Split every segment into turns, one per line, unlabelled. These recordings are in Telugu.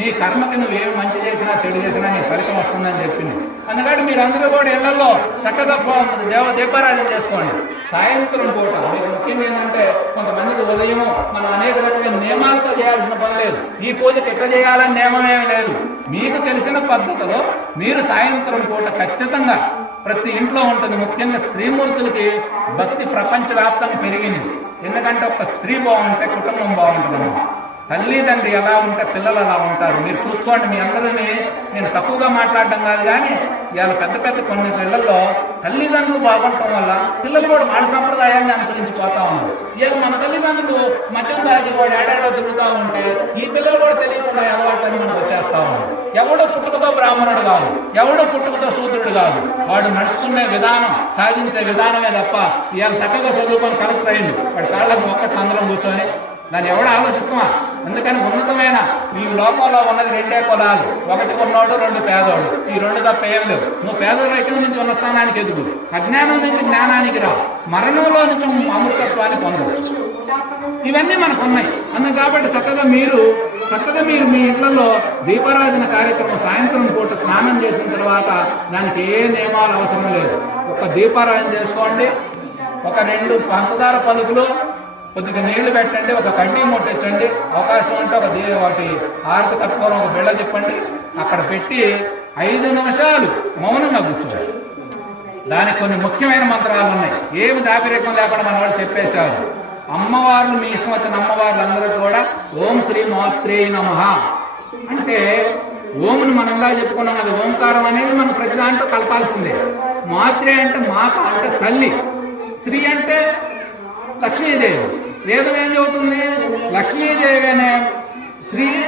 నీ కర్మకి నువ్వు ఏమి మంచి చేసినా చెడు చేసినా నీ ఫలితం వస్తుందని చెప్పింది. అందుకని మీరందరూ కూడా ఇళ్ళలో చక్కగా దేవ దీపారాధన చేసుకోండి. సాయంత్రం పూట మీకు ముఖ్యంగా ఏంటంటే కొంతమందికి ఉదయం మనం అనేక రకమైన నియమాలతో చేయాల్సిన పని లేదు. ఈ పూజకి ఎట్ట చేయాలని నియమం లేదు. మీకు తెలిసిన పద్ధతిలో మీరు సాయంత్రం పూట ఖచ్చితంగా ప్రతి ఇంట్లో ఉంటుంది. ముఖ్యంగా స్త్రీమూర్తులకి భక్తి ప్రపంచవ్యాప్తంగా పెరిగింది. ఎందుకంటే ఒక స్త్రీ బాగుంటే కుటుంబం బాగుంటుందమ్మా. తల్లిదండ్రి ఎలా ఉంటే పిల్లలు అలా ఉంటారు. మీరు చూసుకోండి మీ అందరిని నేను తక్కువగా మాట్లాడడం కాదు కానీ ఇవాళ పెద్ద పెద్ద కొన్ని పిల్లల్లో తల్లిదండ్రులు బాగుండటం వల్ల పిల్లలు కూడా వాళ్ళ సంప్రదాయాన్ని అనుసరించి పోతా ఉన్నారు. ఇవాళ మన తల్లిదండ్రులు మద్యం తాగి వాడు ఏడాడో తిరుగుతూ ఉంటే ఈ పిల్లలు కూడా తెలియకుండా అలవాట్లని మనకు వచ్చేస్తా ఉన్నారు. ఎవడో పుట్టుకతో బ్రాహ్మణుడు కాదు ఎవడో పుట్టుకతో శూద్రుడు కాదు. వాడు నడుచుకునే విధానం సాధించే విధానమే తప్ప ఇవాళ చక్కగా చదువుకొని కరెక్ట్ అయింది. వాడు కాళ్ళకు ఒక్కటి అందరం కూర్చొని దాన్ని ఎవడు ఆలోచిస్తామా అందుకని ఉన్నతమైన ఈ లోకంలో ఉన్నది రెండే కులాలు. ఒకటి ఉన్నోడు రెండు పేదోడు ఈ రెండు తప్ప ఏం లేవు. నువ్వు పేదరైతుల నుంచి ఉన్న స్థానానికి ఎదుగు. అజ్ఞానం నుంచి జ్ఞానానికి రా. మరణంలో నుంచి అమృతత్వాన్ని పొందవచ్చు. ఇవన్నీ మనకు ఉన్నాయి. అందుకు కాబట్టి చక్కగా మీరు చక్కగా మీరు మీ ఇళ్ళలో దీపారాధన కార్యక్రమం సాయంత్రం పూట స్నానం చేసిన తర్వాత దానికి ఏ నియమాలు అవసరం లేదు. ఒక దీపారాధన చేసుకోండి. ఒక రెండు పంచదార పలుకులు కొద్దిగా నీళ్ళు పెట్టండి ఒక కడ్డీ ముట్టించండి అవకాశం ఉంటే ఒక దీ వాటి ఆరతి కర్పూరం ఒక బిళ్ళ తిప్పండి. అక్కడ పెట్టి ఐదు నిమిషాలు మౌనంగా కూర్చోండి. దానికి కొన్ని ముఖ్యమైన మంత్రాలు ఉన్నాయి. ఏమి దాపిరేకం లేకుండా మన వాళ్ళు చెప్పేశారు. అమ్మవార్లు మీ ఇష్టం వచ్చిన అమ్మవార్లు అందరూ కూడా ఓం శ్రీ మాత్రే నమ. అంటే ఓముని మనం ఎలా చెప్పుకున్నాం అది ఓంకారం అనేది మనం ప్రతి దాంట్లో కలపాల్సిందే. మాత్రే అంటే మాత అంటే తల్లి. శ్రీ అంటే లక్ష్మీదేవి. వేదం ఏం చెబుతుంది? లక్ష్మీదేవి అనే శ్రీ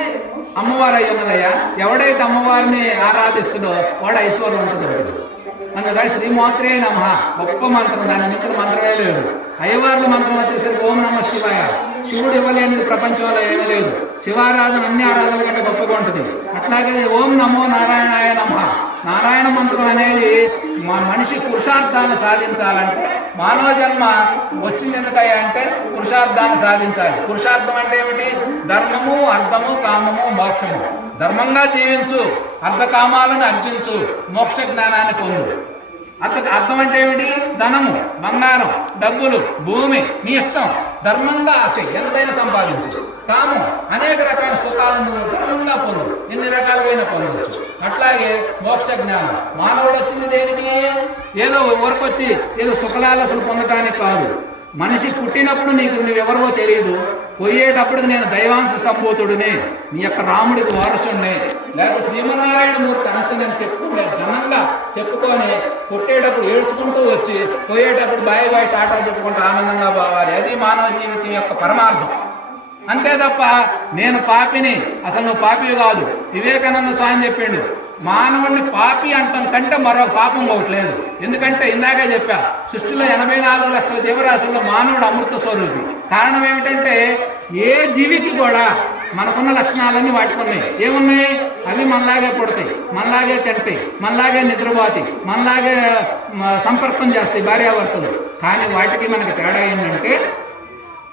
అమ్మవారు అయి ఉన్నదయ్యా. ఎవడైతే అమ్మవారిని ఆరాధిస్తుందో వాడు ఐశ్వర్యవంతుడు అందుకని శ్రీమాత్రే నమ. గొప్ప మంత్రం. దాని మించిన మంత్రమే లేదు. అయ్యవార్ల మంత్రం వచ్చేసరికి ఓం నమ శివాయ. శివుడు ఇవ్వలేనిది ప్రపంచంలో ఏమీ లేదు. శివారాధన అన్ని ఆరాధనల కంటే గొప్పగా ఉంటుంది. అట్లాగే ఓం నమో నారాయణాయ నమ. నారాయణ మంత్రం అనేది మా మనిషి పురుషార్థాన్ని సాధించాలంటే మానవ జన్మ వచ్చింది ఎందుకయ్యా అంటే పురుషార్థాన్ని సాధించాలి. పురుషార్థం అంటే ఏమిటి? ధర్మము అర్థము కామము మోక్షము. ధర్మంగా జీవించు అర్ధకామాలను అర్జించు మోక్ష జ్ఞానాన్ని పొందు. అర్థ అర్థం అంటే ఏమిటి? ధనము బంగారం డబ్బులు భూమి నీ ఇష్టం. ధర్మంగా చెయ్యి ఎంతైనా సంపాదించు. కాము అనేక రకాల సుఖాలను ధర్మంగా పొందు. ఎన్ని రకాలుగా పొందవచ్చు అట్లాగే మోక్ష జ్ఞానం. మానవుడు వచ్చింది దేనికి? ఏదో వచ్చి ఏదో సుఖలాలసలు పొందటానికి కాదు. మనిషి పుట్టినప్పుడు నీకు నువ్వెవరో తెలియదు పోయేటప్పుడు నేను దైవాంశ సంభూతుడిని. నీ యొక్క రాముడికి వారసుడిని లేక శ్రీమన్నారాయణ మూర్తి అంశని చెప్పుకునే ఘనంగా చెప్పుకొని పుట్టేటప్పుడు ఏడ్చుకుంటూ వచ్చి పోయేటప్పుడు బాయ్ బాయ్ టాటా చెప్పుకుంటూ ఆనందంగా పోవాలి. అది మానవ జీవితం యొక్క పరమార్థం. అంతే తప్ప నేను పాపిని అసలు నువ్వు పాపి కాదు. వివేకానంద స్వామి చెప్పిండు మానవుడిని పాపి అంటాం కంటే మరో పాపం ఒకటి లేదు. ఎందుకంటే ఇందాకే చెప్పా సృష్టిలో ఎనభై నాలుగు లక్షల జీవరాశుల్లో మానవుడు అమృత స్వరూపి. కారణం ఏమిటంటే ఏ జీవికి కూడా మనకున్న లక్షణాలన్నీ వాటికి ఉన్నాయి. ఏమున్నాయి? అవి మనలాగే పుడతాయి మనలాగే తింటాయి మనలాగే నిద్రపోతాయి మనలాగే సంపర్కం చేస్తాయి భార్యాభర్తలు. కానీ వాటికి మనకి తేడా ఏంటంటే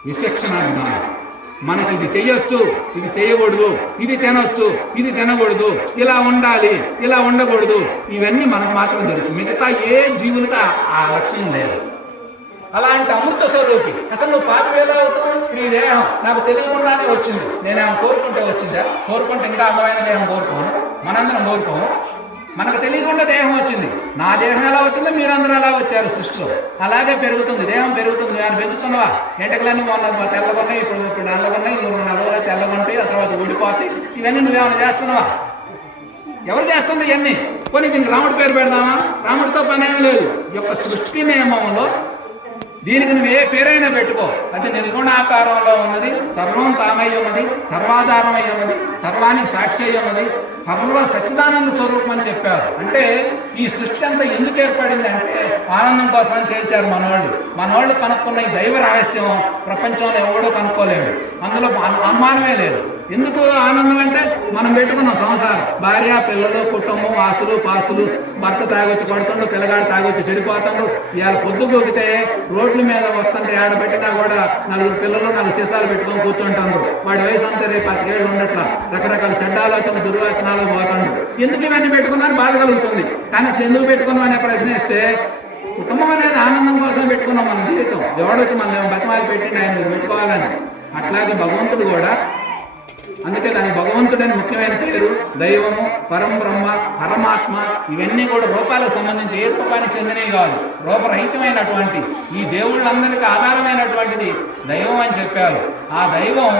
విచక్షణ జ్ఞానం మనకి ఇది చెయ్యొచ్చు ఇది చేయకూడదు ఇది తినొచ్చు ఇది తినకూడదు ఇలా ఉండాలి ఇలా ఉండకూడదు. ఇవన్నీ మనకు మాత్రం తెలుసు. మిగతా ఏ జీవులకు ఆ- లక్ష్యం లక్షణం లేదు. అలాంటి అమృత స్వరూపి. అసలు నువ్వు పాపివేలా ఎలా అవుతావు? నీ దేహం నాకు తెలియకుండానే వచ్చింది. నేను ఆమె కోరుకుంటే వచ్చిందా? కోరుకుంటే ఇంకా అందమైన దేహం కోరుకోను. మనందరం కోరుకోము. మనకు తెలియకుండా దేహం వచ్చింది. నా దేహం ఎలా వచ్చిందో మీరందరూ అలా వచ్చారు సృష్టిలో. అలాగే పెరుగుతుంది. దేహం పెరుగుతుంది. నేను పెంచుతున్నావా? ఎంటకలన్నీ మొన్న తెల్లగొన్నాయి ఇప్పుడు ఇప్పుడు నల్లగొన్నాయి ఇంకొక నాలుగు తెల్లగొంటాయి ఆ తర్వాత ఊడిపోతాయి. ఇవన్నీ నువ్వేమైనా చేస్తున్నావా? ఎవరు చేస్తుంది ఇవన్నీ? కొన్ని దీనికి రాముడి పేరు పెడదామా? రాముడితో పని ఏం లేదు. ఈ యొక్క సృష్టి నియమంలో దీనికి నువ్వు ఏ పేరైనా పెట్టుకో. అది నిర్గుణాకారంలో ఉన్నది సర్వం తానయ్యమది సర్వాధారమయ్యమది సర్వానికి సాక్షి అయ్యమది సర్వ సచ్చిదానంద స్వరూపం అని చెప్పారు. అంటే ఈ సృష్టి అంతా ఎందుకు ఏర్పడింది అంటే ఆనందం కోసం తేల్చారు మనవాళ్ళు. మనవాళ్ళు కనుక్కున్న ఈ దైవ రహస్యం ప్రపంచంలో ఎవడో కనుక్కోలేడు అందులో అనుమానమే లేదు. ఎందుకు ఆనందం అంటే మనం పెట్టుకున్నాం సంసారం. భార్య పిల్లలు కుటుంబం ఆస్తులు పాస్తులు భర్త తాగొచ్చి పడుతుండు పిల్లగాడు తాగొచ్చి చెడిపోతుండు ఇవాళ పొద్దు గోకితే రోడ్ల మీద వస్తుంటే ఆడబెట్టినా కూడా నలుగురు పిల్లలు నాలుగు సీసాలు పెట్టుకొని కూర్చుంటారు వాడి వయసు అంతా రేపు పదిహేళ్ళు ఉండట్లా. రకరకాల చెడ్డ దురాలోచన దుర్వాచనాలు పోతాడు ఎందుకు ఇవన్నీ పెట్టుకున్నారు? బాధ కలుగుతుంది. కానీ అసలు ఎందుకు పెట్టుకున్నాం అనే ప్రశ్న ఇస్తే కుటుంబం అనేది ఆనందం కోసం పెట్టుకున్నాం మన జీవితం. ఎవడొచ్చి మనం బతిమాలి పెట్టిండి ఆయన పెట్టుకోవాలని. అట్లాగే భగవంతుడు కూడా అందుకే దాని భగవంతుడని ముఖ్యమైన పేరు దైవము పరం బ్రహ్మ పరమాత్మ ఇవన్నీ కూడా రూపాలకు సంబంధించి ఏ రూపానికి చెందినవి కాదు. రూపరహితమైనటువంటి ఈ దేవుళ్ళందరికీ ఆధారమైనటువంటిది దైవం అని చెప్పారు. ఆ దైవం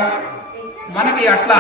మనకి అట్లా